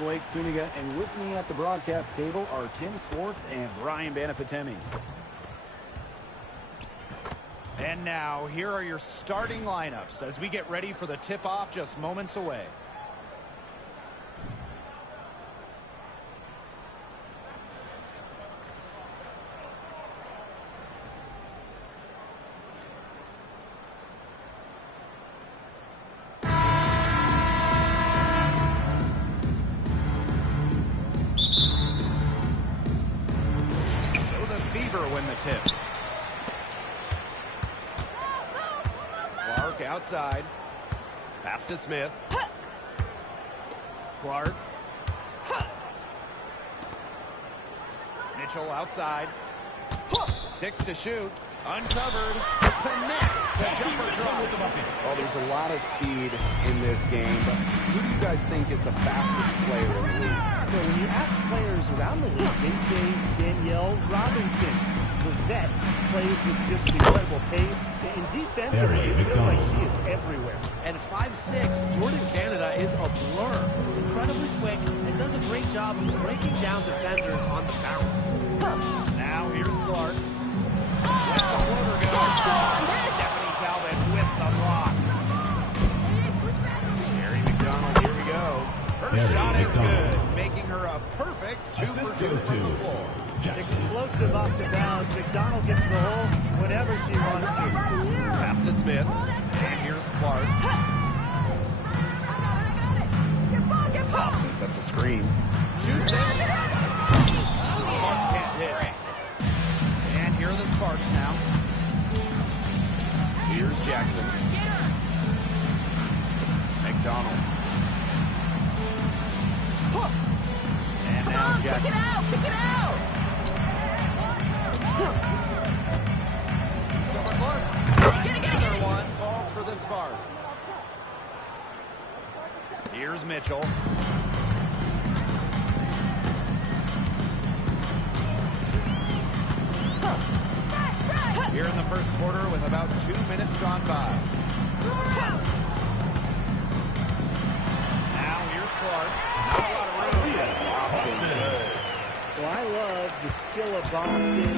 Blake Suniga, and with me at the broadcast table are Tim Swartz and Brian Banafitemi. And now, here are your starting lineups as we get ready for the tip-off just moments away. Win the tip. Clark outside. Pass to Smith. Clark. Mitchell outside. 6 to shoot. Uncovered. Connects. The jumper drops. Well, there's a lot of speed in this game, but who do you guys think is the fastest player in the league? Well, when you ask players around the league, they say Danielle Robinson. The vet plays with just incredible pace, and defensively, it feels like she is everywhere. At 5'6", Jordan Canada is a blur. Incredibly quick and does a great job of breaking down defenders on the bounce. Now here's Clark. Lets a floater go. Stephanie Talbot with the block. Mary McDonald, here we go. Her shot is good, making her a perfect 2 for 2 from the floor. Explosive off the bounce. McDonald gets the hole whenever she wants to. Pass to Smith. And here's Clark. Austin sets a screen. Shoots it. Clark can't hit. And here are the Sparks now. Here's Jackson. McDonald. And now Jackson. Kick it out! Kick it out! Another one falls for the Sparks. Here's Mitchell. Here in the first quarter with about 2 minutes gone by. Now here's Clark. Not a lot of room. Well, I love the skill of Boston,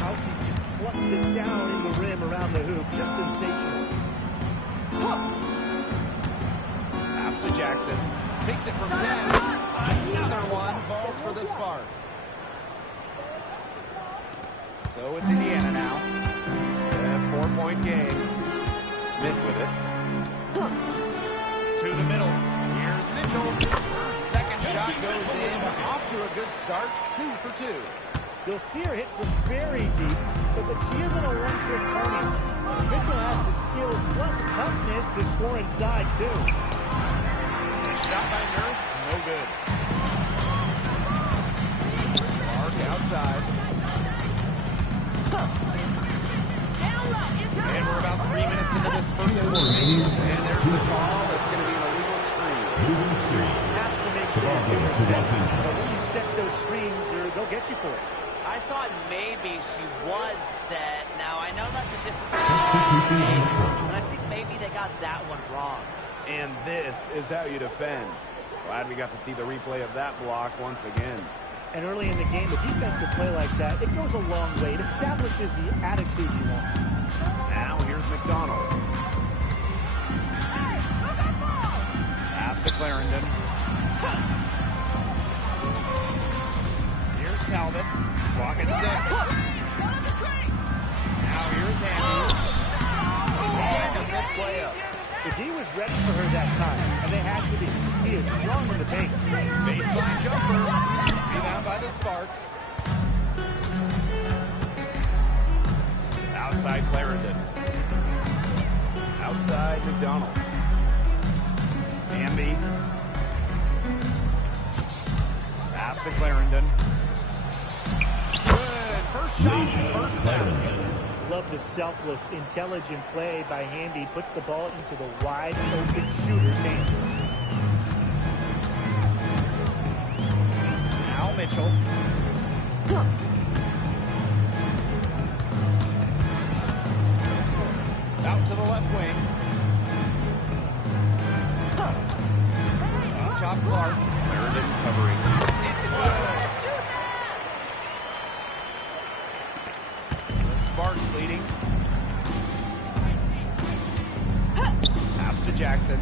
how she just plucks it down in the rim around the hoop. Just sensational. Pass to Jackson. Takes it from 10. Another one falls for the Sparks. So it's Indiana now. A 4-point game. Smith with it. To the middle. Here's Mitchell. Her second shot goes in. Off to a good start. 2 for 2. You'll see her hit from very deep, but she isn't a one-trick pony. Mitchell has the skills plus toughness to score inside, too. Shot by Nurse. No good. Clark outside. And we're about 3 minutes into this first quarter. And there's the call. It's going to be an illegal screen. You have to make sure you're set. But when you set those screens, they'll get you for it. I thought maybe she was set. Now, I know that's a different game, but I think maybe they got that one wrong. And this is how you defend. Glad we got to see the replay of that block once again. And early in the game, a defensive play like that, it goes a long way. It establishes the attitude you want. Now here's McDonald. Pass to Clarendon. Here's Talbot. Clock at 6. Now here's Andy. And a missed layup. The D was ready for her that time, and they had to be. He is strong in the paint. Baseline jumper. Rebound by the Sparks. Outside Clarendon. Outside McDonald. Amby. Pass to Clarendon. Good. First shot. First basket. Love the selfless, intelligent play by Hamby. Puts the ball into the wide-open shooter's hands. Now Mitchell. Out to the left wing. Up top Clark. Jordan covering. It's good. The Sparks leading. Pass to Jackson.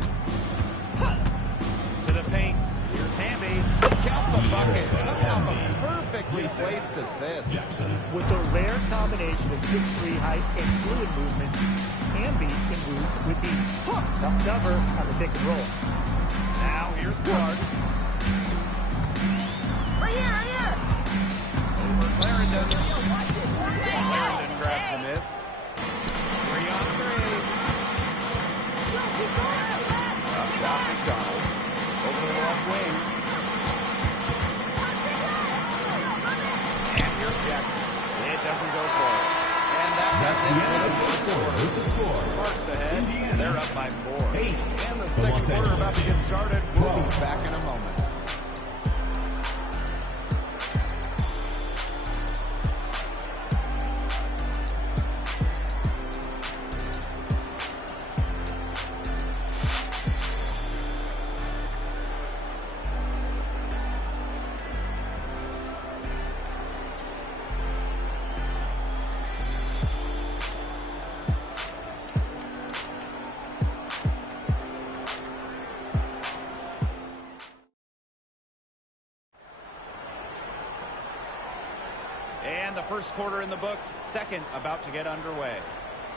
To the paint. Here's Hamby. Count the bucket. Off a perfectly placed assist. With a rare combination of 6'3" height and fluid movement, Hamby can move with ease. Tough cover on the pick and roll. Now here's Clark. Right here. Over Clarendon. Clarendon grabs the miss. 3 on 3. Up top McDonald. Over the left wing. And here's Jackson. It doesn't go for it. And that's the end of the score. Sparks ahead. They're up by 4. 8. And the second quarter about to get started. We'll be back in a moment. And the first quarter in the books, second about to get underway.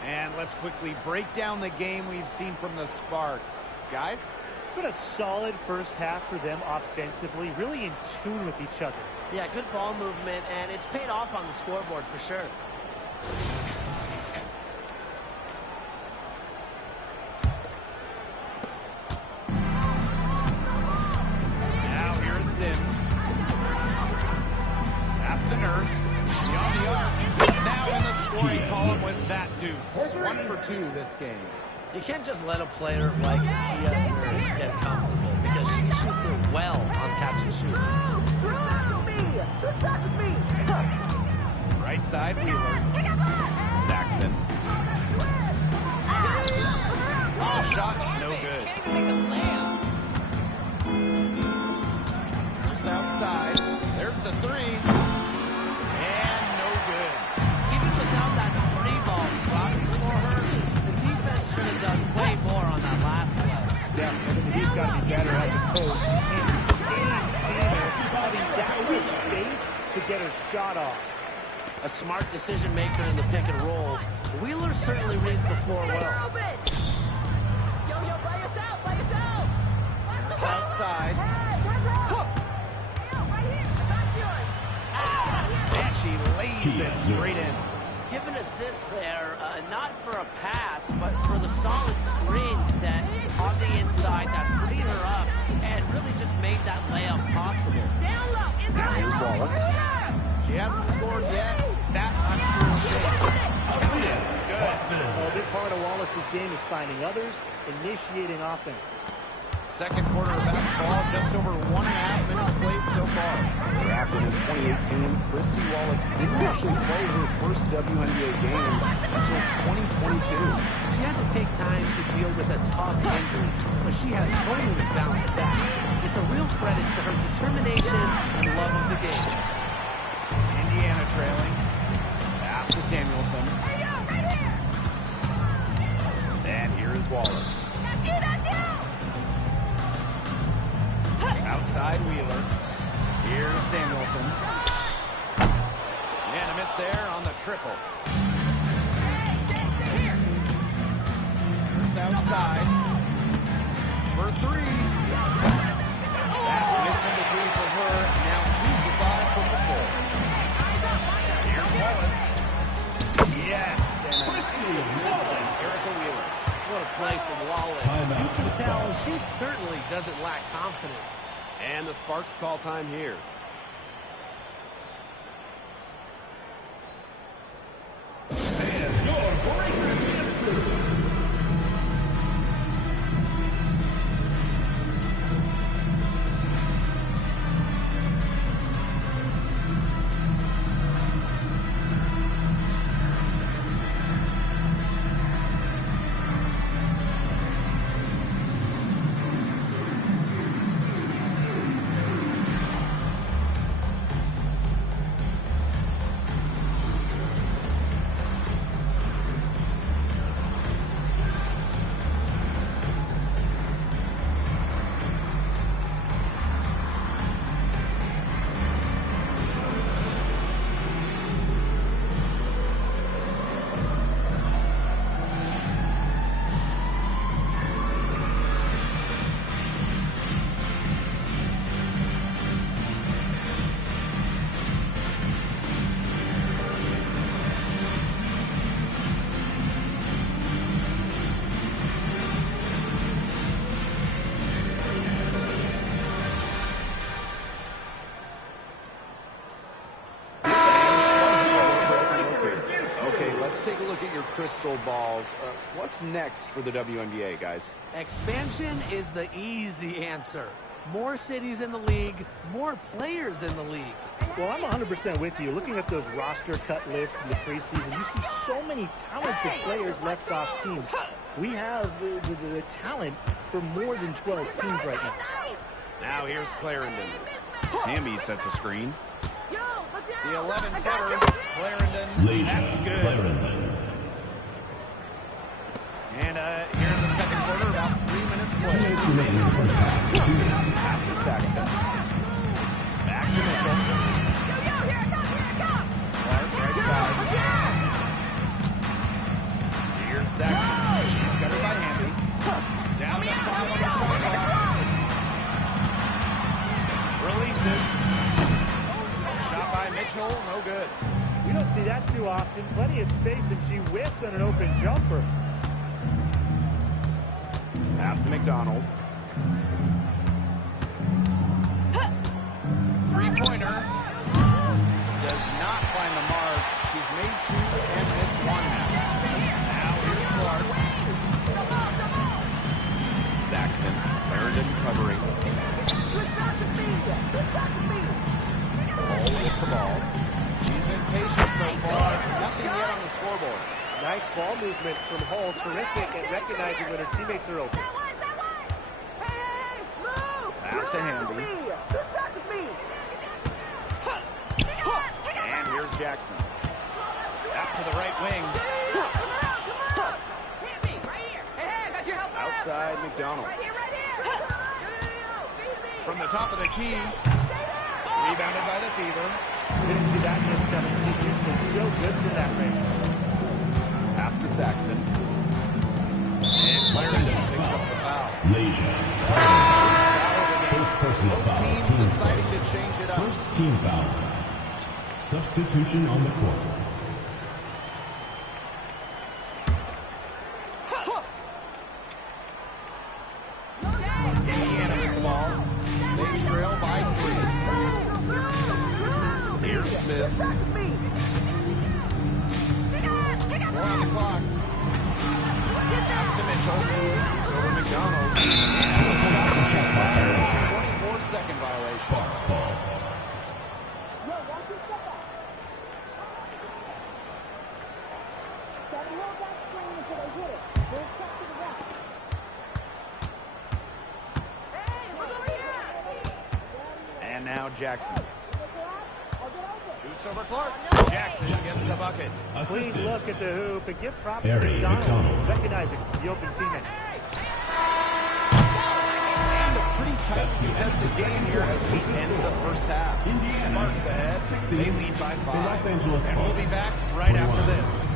And let's quickly break down the game we've seen from the Sparks. Guys? It's been a solid first half for them offensively, really in tune with each other. Yeah, good ball movement, and it's paid off on the scoreboard for sure. Now here is Sims. Pass to Nurse. Beyond the arc. Now in the scoring column with that deuce. 1 for 2 this game. You can't just let a player like Kia Nurse get comfortable because she shoots it well on catch and shoots. Right side, Wheeler. Saxton. Oh, shot, no good. Just outside. There's the 3. And no good. Even without that 3 ball shot for her, the defense should have done way more on that last play. Yeah, I think he's got to be better as a coach. And having that much space to get her shot off. A smart decision maker in the pick and roll. Wheeler certainly reads the floor well. Yo, by yourself. Just outside. And she lays it straight in. Give an assist there, not for a pass, but for the solid screen set on the inside that freed her up and really just made that layup possible. Now here's Wallace. She hasn't scored yet. That I'm sure good. A big part of Wallace's game is finding others, initiating offense. Second quarter of basketball, just over 1.5 minutes played so far. Drafted in 2018, Christy Wallace didn't actually play her first WNBA game until 2022. She had to take time to deal with a tough injury, but she has totally bounced back. It's a real credit to her determination and love of the game. Indiana trailing. Pass to Samuelson. And here is Wallace. Outside Wheeler. Here's Samuelson. And a miss there on the triple. Here's outside. For 3. That's missed number 3 for her. Now 2 for 5 from the 4. Here's Wallace. Yes. And a assist by Erica Wheeler. What a play from Wallace. You can tell she certainly doesn't lack confidence. And the Sparks call time here. Let's take a look at your crystal balls. What's next for the WNBA, guys? Expansion is the easy answer. More cities in the league, more players in the league. Well, I'm 100% with you. Looking at those roster cut lists in the preseason, you see so many talented players left off teams. We have the talent for more than 12 teams right now. Now here's Clarendon. Hamby sets a screen. The 11-footer, Clarendon. That's good. Clarendon. And here in the second quarter, about 3 minutes played. 2 minutes remaining in the first half. 2 minutes. Pass to Saxton. Back to Mitchell. Clark, right side. Here's Saxton. She's got her by Hamby. Down to 5 on the shot clock. Releases. Shot by Mitchell, no good. We don't see that too often. Plenty of space, and she whiffs on an open jumper. Pass to McDonald. Three-pointer. Does not find the mark. She's made 2 and missed 1 now. Now here's Clark. Saxton. Clarendon covering. Ball with the ball. She's impatient so far. Nothing yet on the scoreboard. Nice ball movement from Hull. Terrific at recognizing when her teammates are open. Pass to Hamby. And here's Jackson. Out to the right wing. Outside McDonald. From the top of the key. Rebounded by the Fever. Didn't see that miss coming. She's usually so good from that range. Pass to Saxton. And Clarendon picks up the foul. Leisure. First personal foul. Teams Team decided foul. to change it up. First team foul. Substitution on the court. Indiana with the ball. They trail by 3. Here's Smith. 4 on the clock. Pass to Mitchell. Over McDonald. 24-second violation. Sparks ball. And now Jackson. Shoots over Clark. Jackson gets the bucket. Clean Assisted. look at the hoop and give props to Harry McDonald. McDonald. Recognizing the open teammate. And a pretty tight contested game here as we end the first half. Indiana. Sparks ahead. 16. They lead by 5. The Los Angeles And we'll be Sparks. back right 21. after this.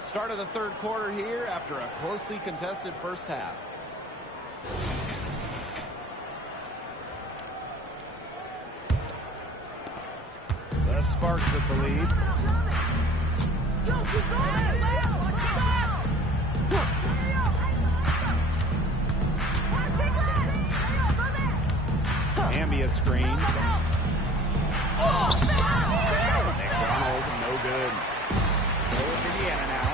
Start of the third quarter here after a closely contested first half. The Sparks with the lead. Hamby a screen. McDonald, no good. It's Indiana now.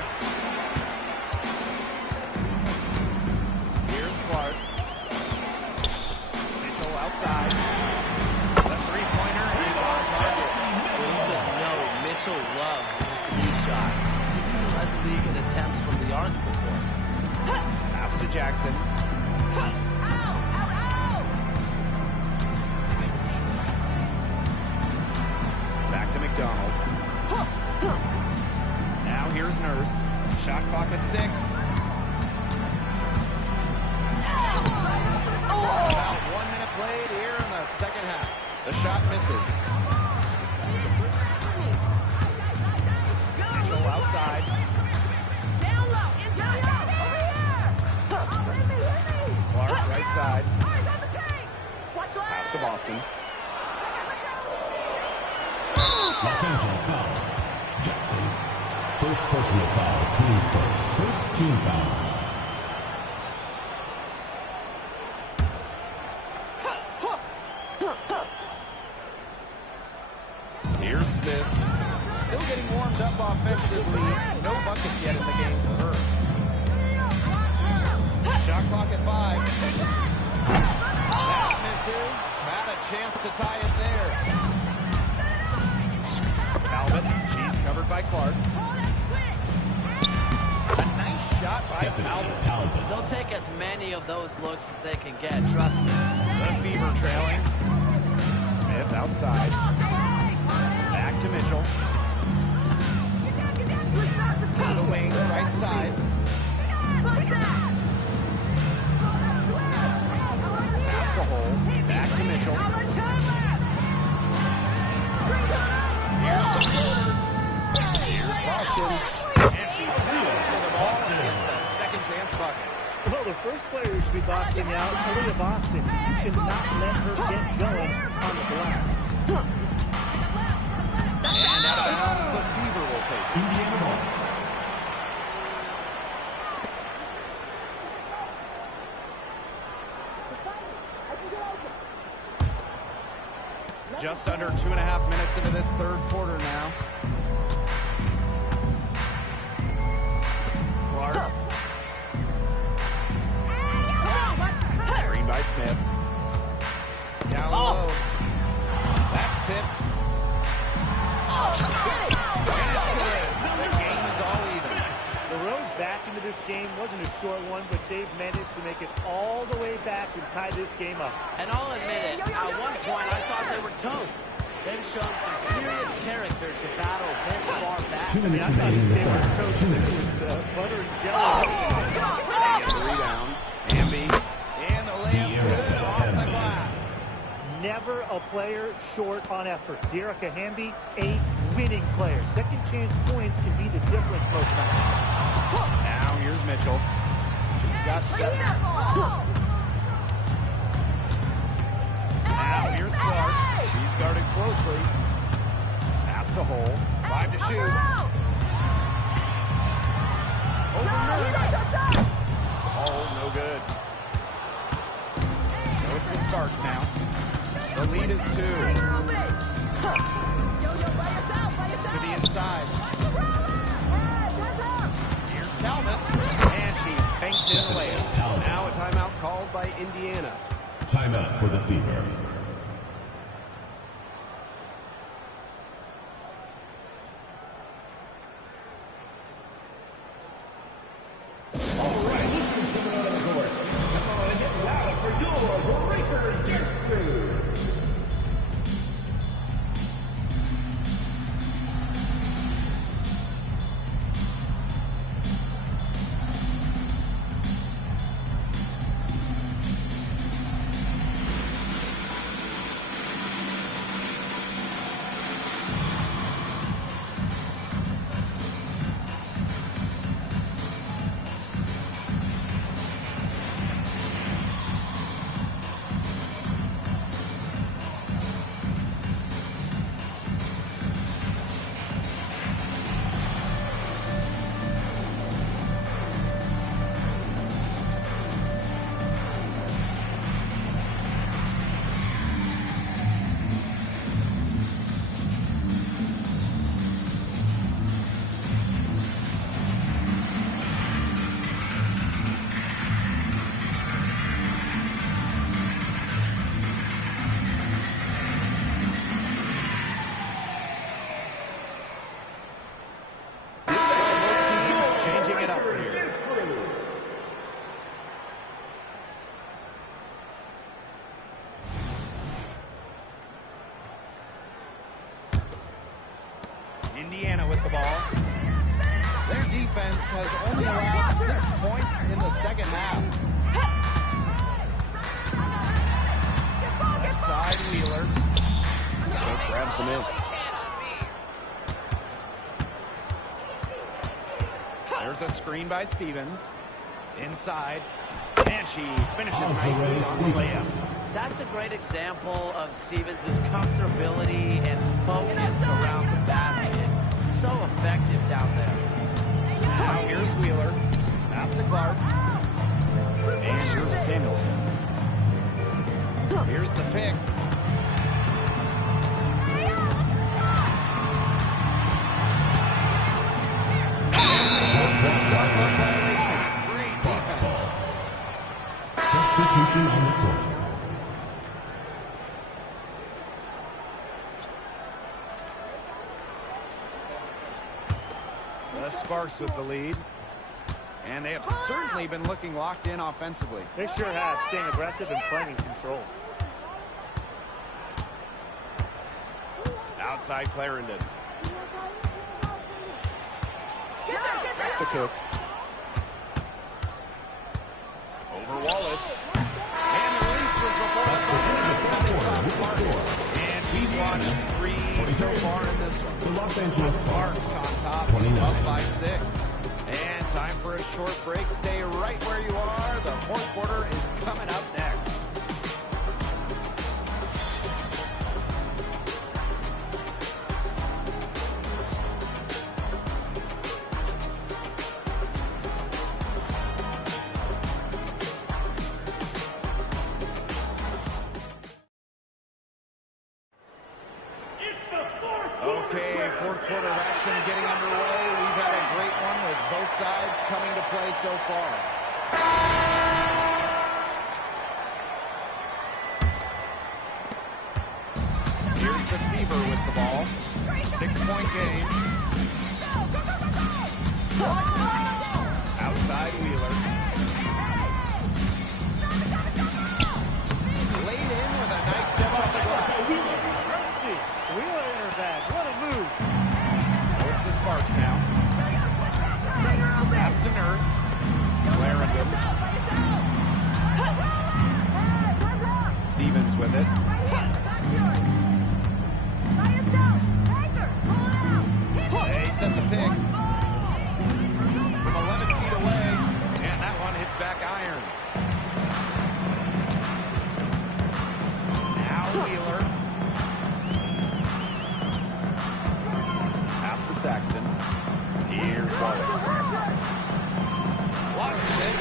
Here's Clark. Mitchell outside. The three-pointer is on target. Well, you just know Mitchell loves the knee shot. the league in attempts from the arc before. Pass to Jackson. Back to McDonald. Now here's Nurse. Shot clock at 6. About 1 minute played here in the second half. The shot misses. Mitchell outside. Down low. Over here. Clark right side. Watch Pass to Boston. Los Angeles foul. Jackson. First personal foul. Team's first. First team foul. Here's Smith. Still getting warmed up offensively. No buckets yet in the game for her. Shot clock at 5. That misses. Had a chance to tie it there. Talbot. She's covered by Clark. A nice shot by Talbot. They'll take as many of those looks as they can get, trust me. The Fever trailing. Smith outside. Back to Mitchell. To the wing, right side. Pass the hole. Back to Mitchell. Here's Boston. And she battles for the ball and gets that second chance bucket. Well, the first player who should be boxing out, Aaliyah Boston. You cannot let her get going on the glass. And out of bounds, the Fever will take it. Indiana ball. Just under 2.5 minutes into this third quarter now. Clark. Screen by Smith. Down low. That's tipped. And it's good. The game is all even. The road back into this game wasn't a short one, but they've managed to make it all the way back and tie this game up. And I'll admit it, at one point I thought they were toast. They've shown some serious character to battle this far back. 2 minutes I thought remaining in they the were third. toast 2 with minutes. butter and jelly. They get the rebound. Hamby. And the layup's good off the glass. Never a player short on effort. Dearica Hamby, a winning player. Second chance points can be the difference most nights. Now here's Mitchell. He's got 7. Now here's Clark. She's guarded closely. Pass the hole. 5 to shoot. Over Nurse. Oh, no good. So it's the Sparks now. The lead is 2. To the inside. Here's Talbot. And she banks in the layup. Now a timeout called by Indiana. Timeout for the Fever. it up here. Indiana with the ball. Their defense has only allowed 6 points in the second half. Side Wheeler. Grabs the miss. There's a screen by Stevens. Inside. And she finishes nicely on the layup. That's a great example of Stevens' comfortability and focus around the basket. So effective down there. Now here's Wheeler. Pass to Clark. And here's Samuelson. Here's the pick. Great defense. Substitution on the court. The Sparks with the lead. And they have certainly been looking locked in offensively. They sure have, staying aggressive and playing in control. Outside Clarendon. That's to Cook. Over Wallace. And the release was before the score. And we've watched 3 so far in this one. The Los Angeles Sparks on top, 29. up by 6. And time for a short break. Stay right where you are. The fourth quarter is coming up next. Okay, fourth quarter of action getting underway. We've had a great one with both sides coming to play so far. Here's the Fever with the ball. 6-point game. Outside Wheeler. Laid in with a nice step off the glass. Mercy. Wheeler in her bag. What a move. So it's the Sparks now. Pass to Nurse. Clarendon. Stevens with it. They set the pick. From 11 feet away. And that one hits back iron. Now Wheeler. Pass to Saxton. Here's Wallace. Watches it.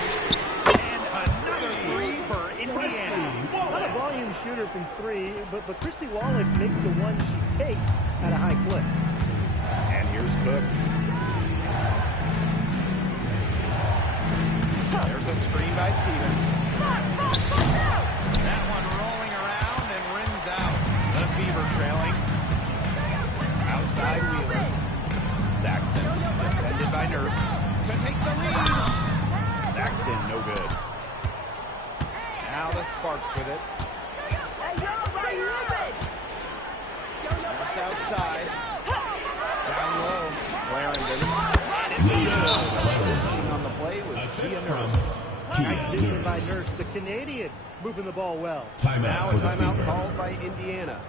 And another 3 for Indiana. Not a volume shooter from 3, but Christy Wallace makes the one she takes at a high clip. And here's Cook. There's a screen by Stevens. That one rolling around and rims out. The Fever trailing. Outside Wheeler. Saxton defended by Nurse to take the lead. Saxton no good. Now the Sparks with it. Nurse outside. Down low. Clarendon. And it's good. Assisting on the play was Kia Nurse. Nice vision by Nurse, the Canadian, moving the ball well. Timeout Now a for the timeout Fever. called by Indiana.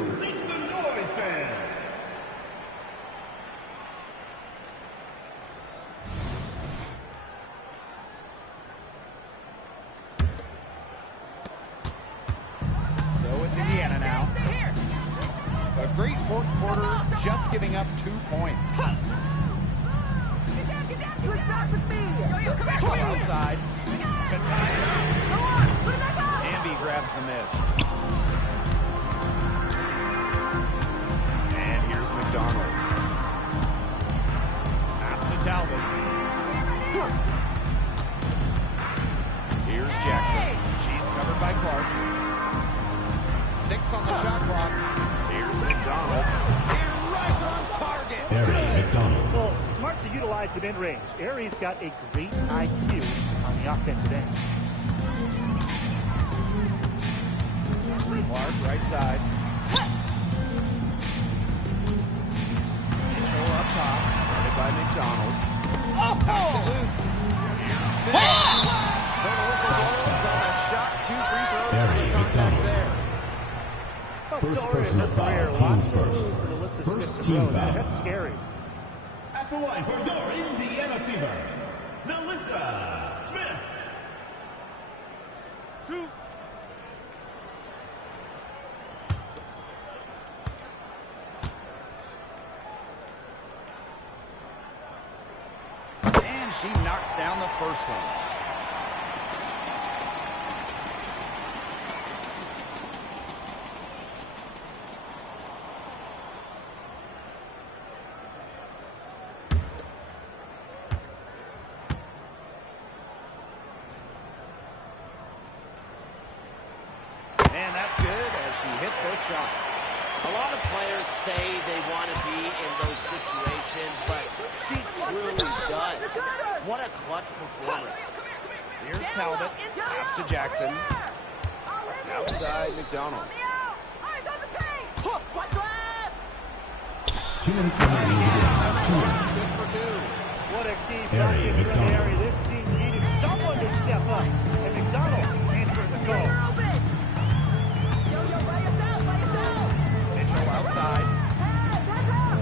Make some noise, fans. So it's Indiana now. A great fourth quarter, just giving up 2 points. Switch back with me. Mitchell outside to tie it up. Go on, put it back up. Amby grabs the miss. And here's McDonald. Pass to Talbot. Here's Jackson. She's covered by Clark. 6 on the shot clock. Here's McDonald. And right on target. Barry McDonald. Well, smart to utilize the mid-range. Aries got a great IQ on the offensive end. Clark, right side. Mitchell up top. Guarded by McDonald. Knocks it loose. So the whistle blows on a shot. 2 free throws. Barry for contact McDonald. there. First Still early in personal her foul, career, teams lots of first. room for Alyssa First Smith to team grow. foul. That's scary. At the line for your Indiana Fever, Melissa Smith. 2. And she knocks down the first one. And that's good as she hits both shots. A lot of players say they want to be in those situations, but she truly does. What a clutch performer. Here's Talbot. Pass to Jackson. Outside McDonald. What's left? 2 minutes remaining in the game. 2 minutes. Good for 2. What a key Barry bucket from McDonald. Harry. This team needed someone to step up, and McDonald answered the call. Open. Yo, by yourself, by yourself. Mitchell outside. Heads up.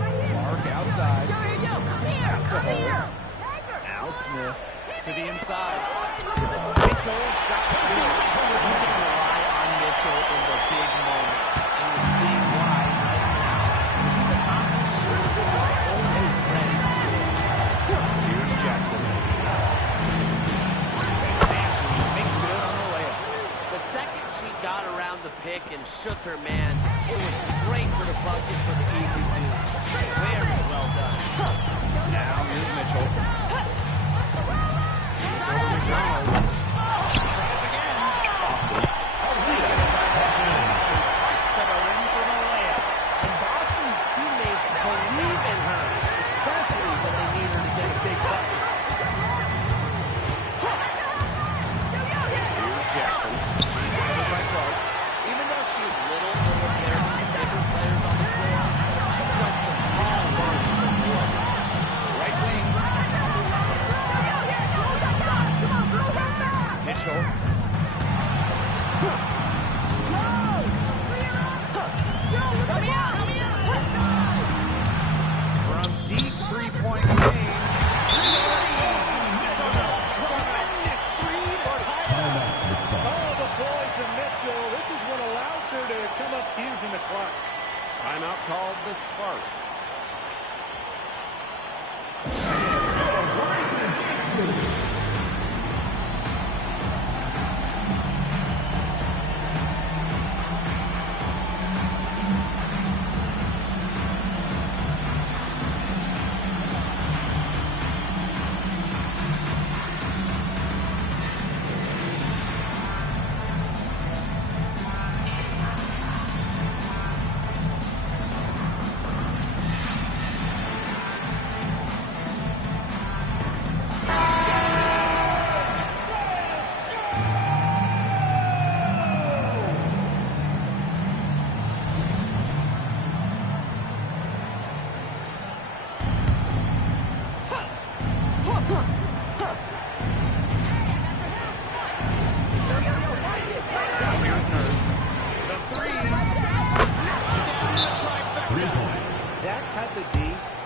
Right here. Mark outside. Yo, come here, come here. Take her. Now Smith to the inside. Mitchell shot good. You can rely on Mitchell in the big moments, and you're seeing why right now. She's a confident shooter who is always ready to score. Here's Jackson. And she makes good on the layup. The second she got around the pick and shook her man, it was great for the bucket for the easy deuce. Very well done. Now here's Mitchell. McDonald. Tries again. Boston. To the rim for the layup. And Boston's teammates believe in her, especially when they need her to get a big bucket. Here's Jackson. She's covered by Clark. Even though she's little compared to bigger players on the floor, she's done some tall work for the boys. Right wing. Mitchell. From deep three-point range. Tremendous three for Tyler. Timeout for the Sparks. Oh, the boys and Mitchell. This is what allows her to come up huge in the clutch. Timeout called the Sparks.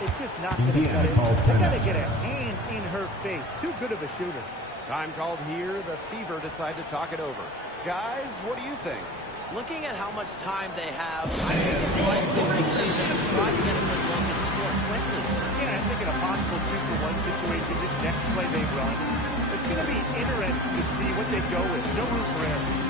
it's just not going to cut it. They got to get a hand in her face. Too good of a shooter. Time called here. The Fever decide to talk it over. Guys, what do you think? Looking at how much time they have, I think it's likely we'll see them try to get a good look and score quickly. Yeah, I think in a possible 2-for-1 situation, this next play they run, it's going to be interesting to see what they go with. No room for error.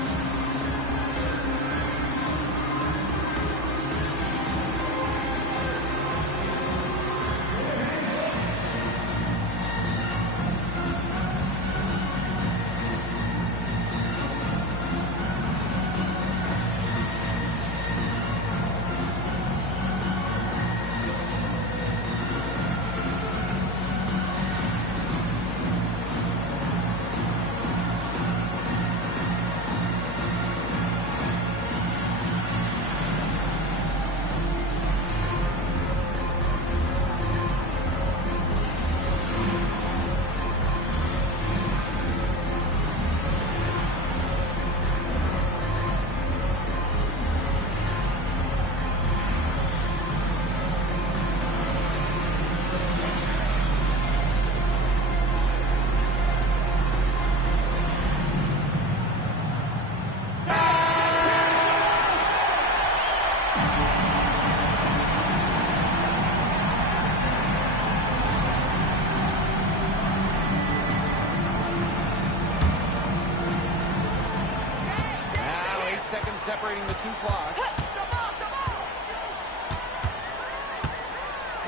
Separating the two clocks.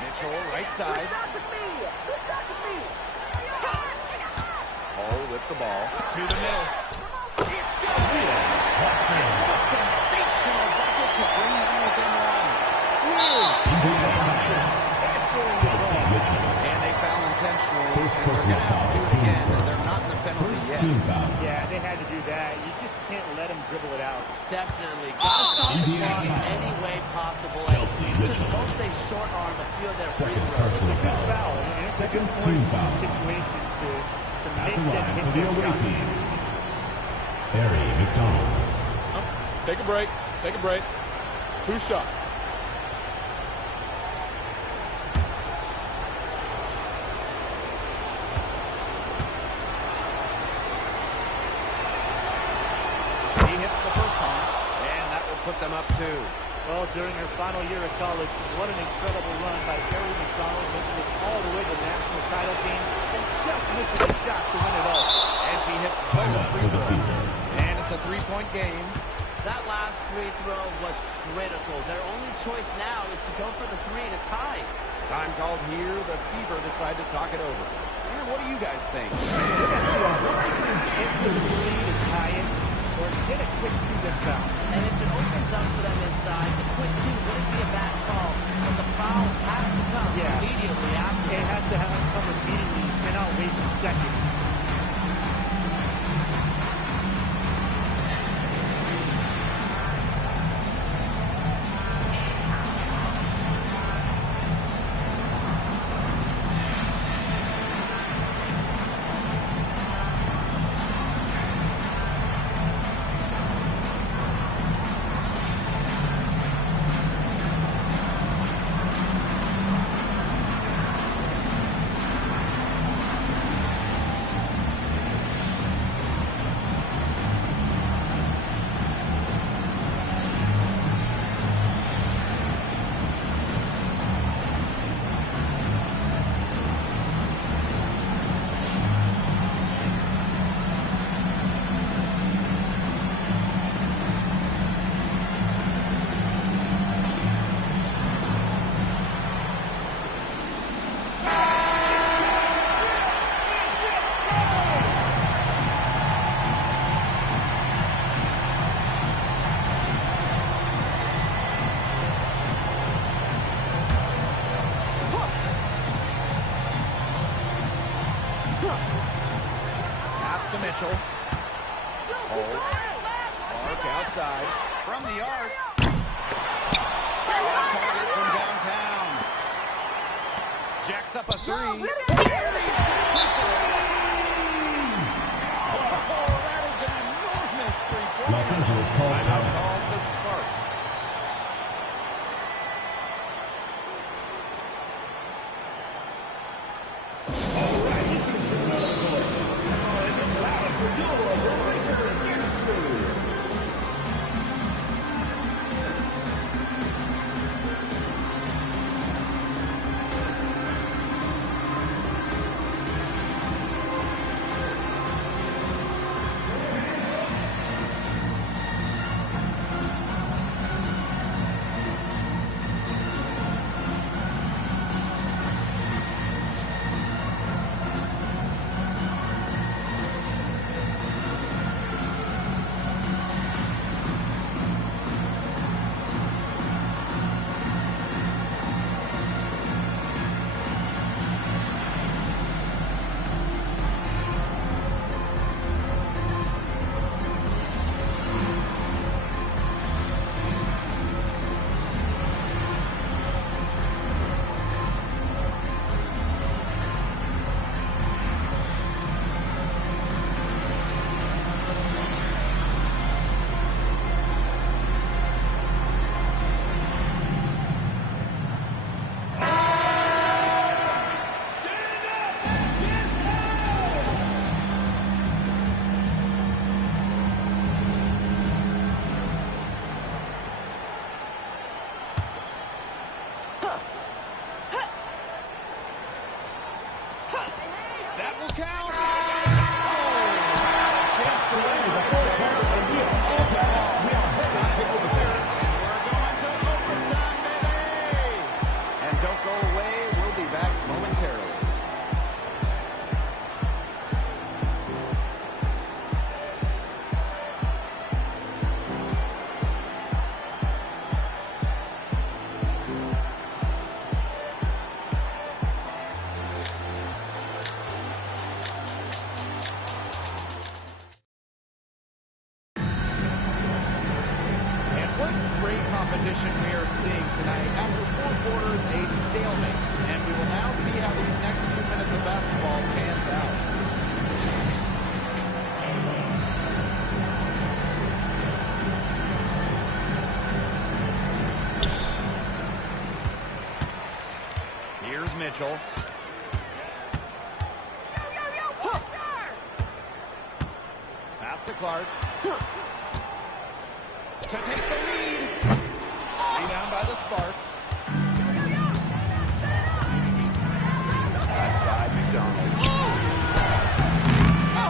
Mitchell, right side. Hall with the ball. To the middle. It's good. A sensational bucket to bring them within one. And they foul intentionally. And they're going to have to do it again. They're not in the penalty yet. Yeah, they had to do that. You just can't let them dribble it out. Definitely. Gotta stop the clock in any way possible. Just hope they short arm a few of their free throws. It's a good foul. It's a good point situation to make them hit their shots. Harry McDonald. Take a break. Take a break. 2 shots. Put them up 2. Well, during her final year of college, what an incredible run by Harry McDonald, making it all the way to the national title game and just missing the shot to win it all. And she hits both free throws. And it's a 3-point game. That last free throw was critical. Their only choice now is to go for the 3 to tie. Time called here. The Fever decide to talk it over. And what do you guys think? Hit the 3 to tie it, or get a quick 2-good foul. And if it opens up for them inside, the quick 2 wouldn't be a bad call. But the foul has to come immediately after. It has to come immediately. You cannot wait seconds. Mitchell. Hold. Arc outside. From the arc. Target from downtown. Jacks up a 3. Oh, that is an enormous 3-point. Los Angeles calls time. Called the Sparks. we are seeing tonight. After 4 quarters, a stalemate. And we will now see how these next few minutes of basketball pans out. Here's Mitchell. Pass to Clark. To take the lead. Rebound by the Sparks. Left side, McDonald.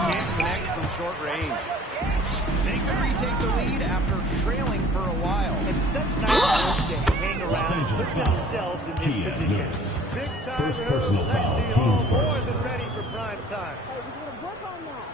Can't connect from short range. They could retake the lead after trailing for a while. It's such nice work to hang around, put themselves in this position. Big time First personal foul, teams more first. than ready for prime time. Hey, we're going to work on that.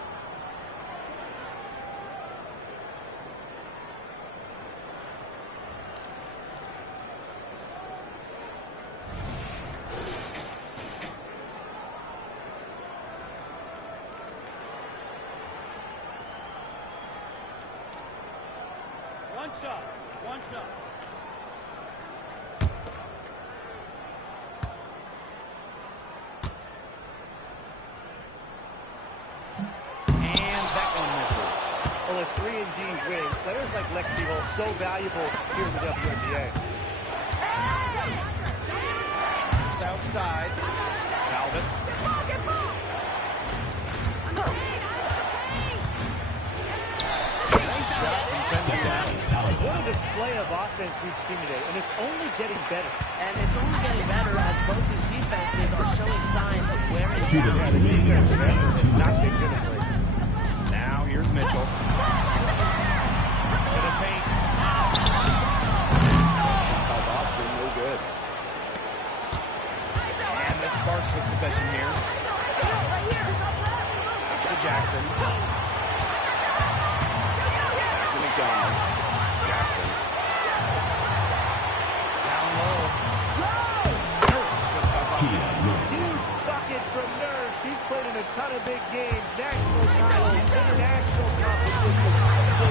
One shot. One shot. And that one misses. Well, a 3-and-D wing, players like Lexi Hall so valuable here in the WNBA. Just outside. Talbot. Nice shot from Talbot. What a display of offense we've seen today, and it's only getting better. And it's only getting better as both these defenses are showing signs of wearing 2 down. minutes remaining in the game. 2 Not minutes. big minutes. Now here's Mitchell. To the paint. Shot by Boston, no good. And the Sparks with possession here. That's to Jackson. Back to McDonald. Jackson. Down low. Nurse with the Kia Lewis. Huge bucket from Nurse. She's played in a ton of big games, national titles, international competitions. So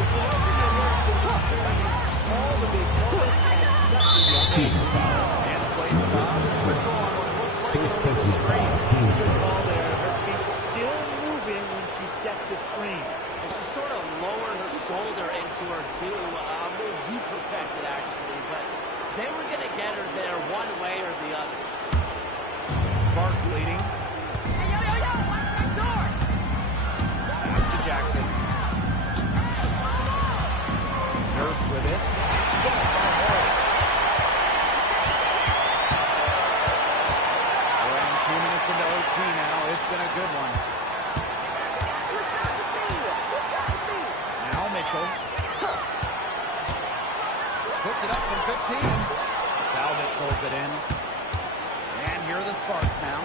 all the big moments and such a young age. Team foul. And the play stops. Whistle on what looks like First an personal screen. foul, teams Good first. call there. Her feet still moving when she set the screen. And she sort of lowered her shoulder into her too. A move you perfected actually, but they were going to get her there one way or the other. Sparks leading. Back to Jackson. Nurse with it. Around 2 minutes into OT now. It's been a good one. Now Mitchell. Puts it up from 15. Talbot pulls it in. And here are the Sparks now.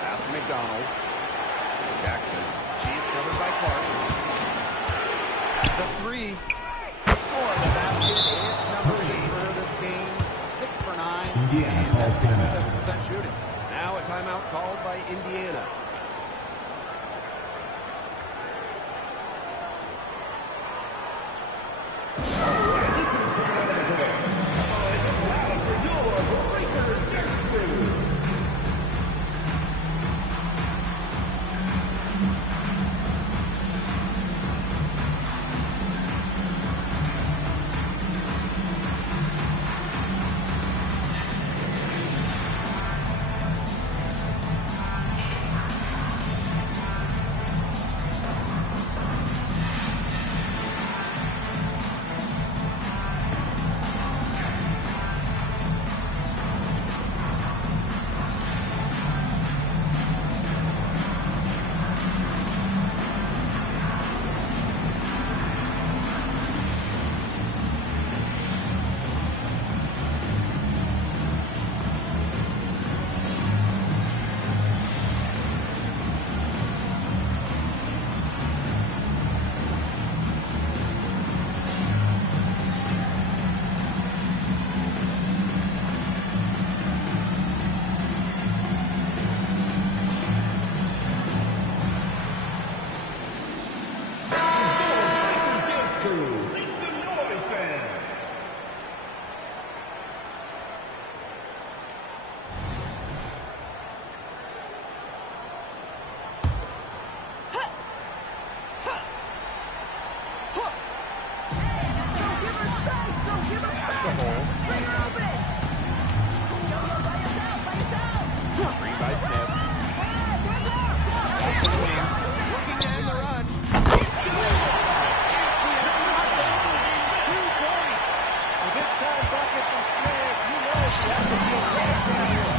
Pass to McDonald. Jackson. She's covered by Clark. The 3. Score the basket. It's number 6 for this game. 6 for 9. Indiana And calls that's timeout. 67% shooting. Now a timeout called by Indiana. big-time bucket from Smith. You know you have to feel great down here.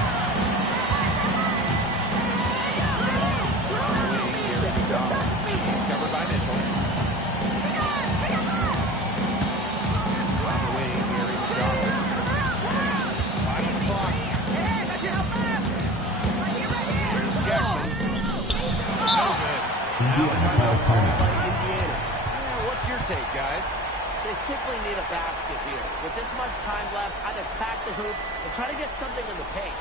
He's covered by Mitchell. On the wing, Gary McDonald. 5 on the clock. Here's Jackson. No good. Indiana calls timeout. What's your take, guys? They simply need a basket here. With this much time left, I'd attack the hoop and try to get something in the paint.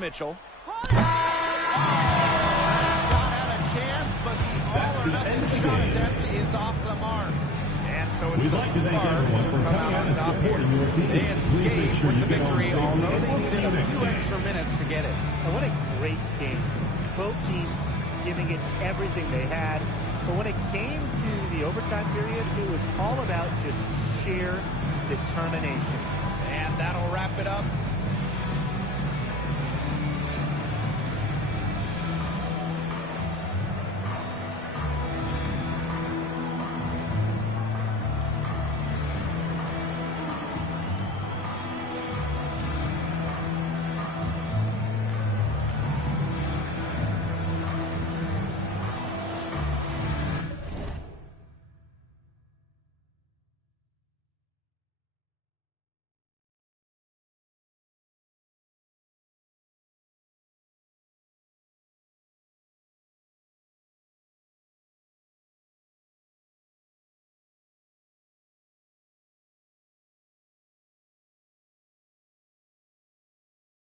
Mitchell. Shot had a chance, but the shot attempt is off the mark. And so it's We'd the like to thank Sparks everyone who for come coming out out and on top supporting here. your team. They Please make escape sure with you the get home victory, safely. although they We'll see needed you a next few week. extra minutes to get it. And what a great game. Both teams giving it everything they had. But when it came to the overtime period, it was all about just sheer determination. And that'll wrap it up.